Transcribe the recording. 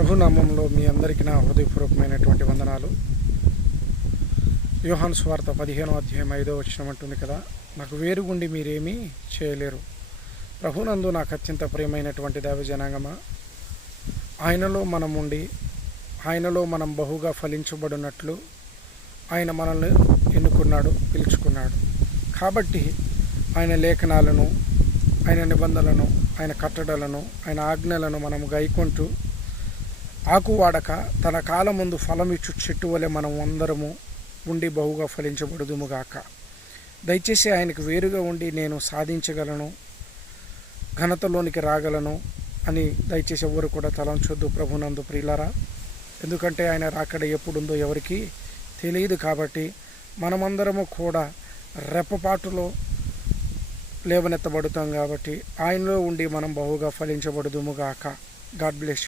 ప్రభునామంలో మీ అందరికీ నా హృదయపూర్వకమైనటువంటి వందనాలు. యోహాను సువార్త 15వ అధ్యాయం 5వ వచనం అంటుంది కదా, నాకు వేరుగుండి మీరేమీ చేయలేరు. ప్రభునందు నాకు అత్యంత ప్రియమైనటువంటి దైవజనాంగమా, ఆయనలో మనం ఉండి ఆయనలో మనం బహుగా ఫలించబడినట్లు ఆయన మనల్ని ఎన్నుకున్నాడు, పిలుచుకున్నాడు. కాబట్టి ఆయన లేఖనాలను, ఆయన నిబంధనలను, ఆయన కట్టడలను, ఆయన ఆజ్ఞలను మనము గైకొంటూ ఆకు వాడక తన కాలం ముందు ఫలమిచ్చు చెట్టు వలె మనం అందరము ఉండి బహుగా ఫలించబడుదుముగాక. దయచేసి ఆయనకు వేరుగా ఉండి నేను సాధించగలను, ఘనతలోనికి రాగలను అని దయచేసి ఎవరు కూడా తలంచొద్దు ప్రభునందు ప్రియులారా. ఎందుకంటే ఆయన రాకడ ఎప్పుడుందో ఎవరికి తెలియదు. కాబట్టి మనమందరము కూడా రెప్పపాటులో లేవనెత్తబడుతాం. కాబట్టి ఆయనలో ఉండి మనం బహుగా ఫలించబడుదుముగాక. God bless.